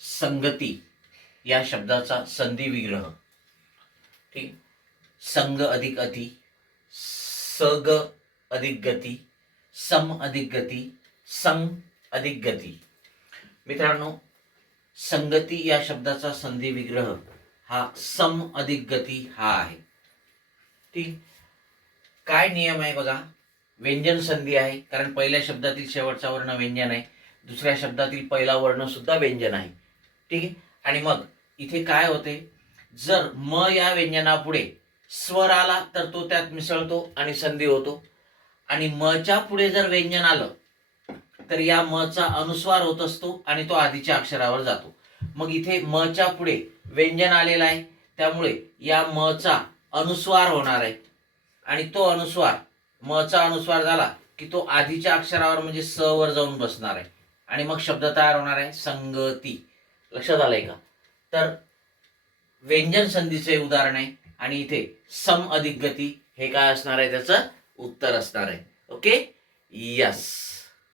संगती या शब्दाचा संधी विग्रह. ठीक? संग अधिक अति सग अधिक गती सम अधिक गती सम अधिक गती. मित्रांनो संगती या शब्दाचा संधी विग्रह हा सम अधिक गती हा आहे. ठीक? काय नियम आहे बघा? व्यंजन संधी आहे कारण पहिल्या शब्दातील शेवटचा वर्ण व्यंजन आहे. दुसऱ्या शब्दातील पहिला वर्ण सुद्धा व्यंजन आहे. ठीक आहे? आणि मग इथे काय होते? जर म या व्यंजनापुढे स्वर आला तर तो त्यात मिसळतो आणि संधी होतो. आणि मच्या पुढे जर व्यंजन आलं तर या मचा अनुस्वार होत असतो आणि तो आधीच्या अक्षरावर जातो. मग इथे मच्या पुढे व्यंजन आलेलं आहे. त्यामुळे या मचा अनुस्वार होणार आहे. आणि तो अनुस्वार मचा अनुस्वार झाला की तो आधीच्या अक्षरावर म्हणजे स वर जाऊन बसणार आहे. आणि मग शब्द तयार होणार आहे संगती. लक्षात आलंय का? तर व्यंजन संधीचे उदाहरण आहे आणि इथे सम अधिक गती हे काय असणार आहे? त्याचं उत्तर असणार आहे. Okay yes